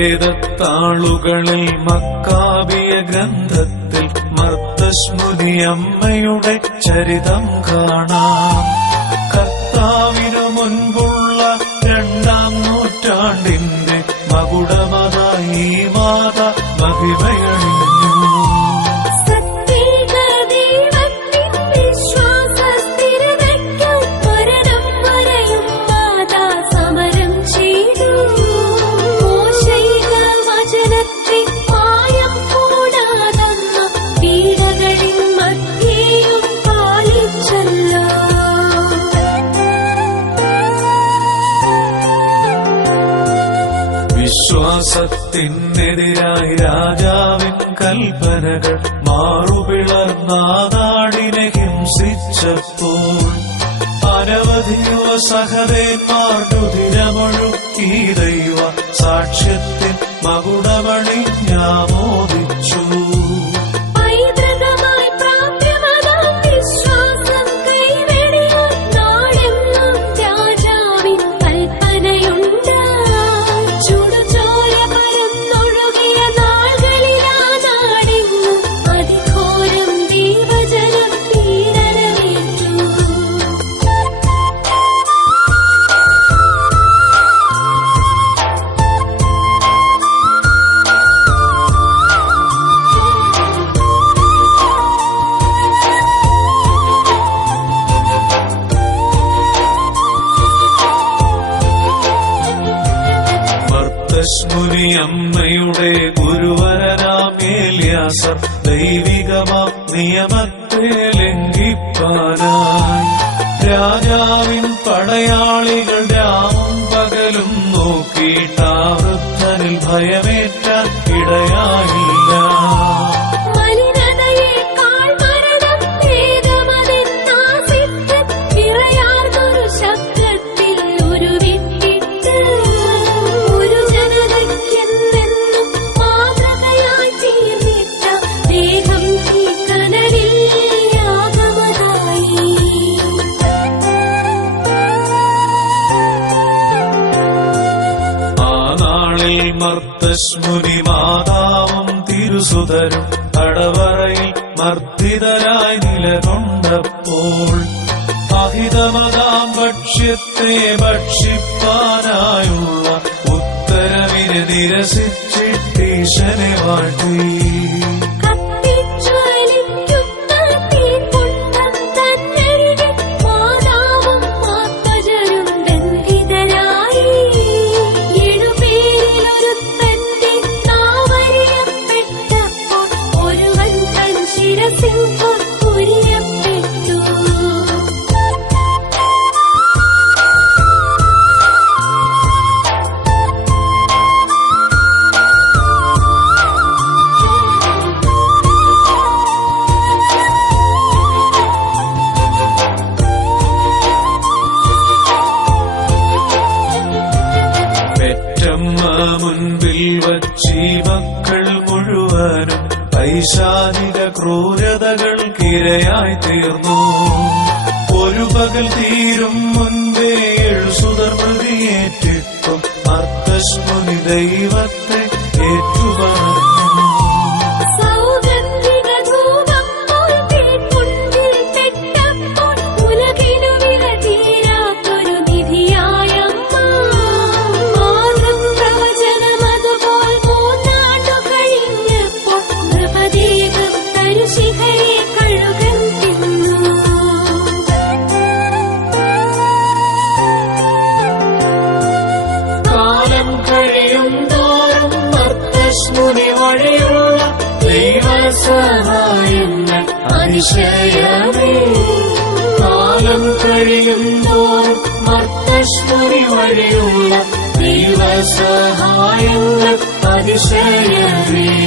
വേദത്താളുകളിൽ മക്കാവിയ ഗ്രന്ഥത്തിൽ മർത്തസ്മൃതി അമ്മയുടെ ചരിതം കാണാം. വിശ്വാസത്തിനെതിരായി രാജാവിൻ കൽപ്പനകൾ മാറുപിളർന്നാടിനെ ഹിംസിച്ചപ്പോൾ. അനവധി യുവ സഹദേന്മാർ രുധിരമൊഴുക്കി ദൈവ സാക്ഷ്യത്തിൽ മകുടമണി മർത്തശ്മുനി അമ്മയുടെ ഗുരുവരനാമേല്യാസർ ദൈവികമാ നിയമത്തെ ലംഘിപ്പാനായി. രാജാവിൻ പടയാളികൾ രാവും പകലും നോക്കിയിട്ടാ വൃദ്ധനിൽ ഭയമേറ്റ ഇടയായില്ല നാളിൽ മർത്തശ്മുനി മാതാവും തിരുസുതരും തടവറയിൽ മർദ്ദിതരായി നിലകൊണ്ടപ്പോൾ അഹിതമതാം ഭക്ഷ്യത്തെ ഭക്ഷിപ്പാനായുള്ള ഉത്തരവിനെ നിരസിച്ചിട്ടീശനെ വാഴ്ത്തി. മുൻപിൽ വച്ചീ മുഴുവനും ക്രൂരതകൾ ക്രൂരതകൾക്കിരയായി തീർന്നു. ഒരു പകൽ തീരും മുൻപേ എഴുസുതർ പ്രതിയേറ്റിട്ടും അർത്ഥശ്മുനി ദൈവത്തെ ഏറ്റുപറഞ്ഞു വഴിയുള്ള കാലം കഴിയും തോറും മർത്തശ്മുനി വഴിയുള്ള ദൈവസഹായങ്ങൾ അതിശയമേ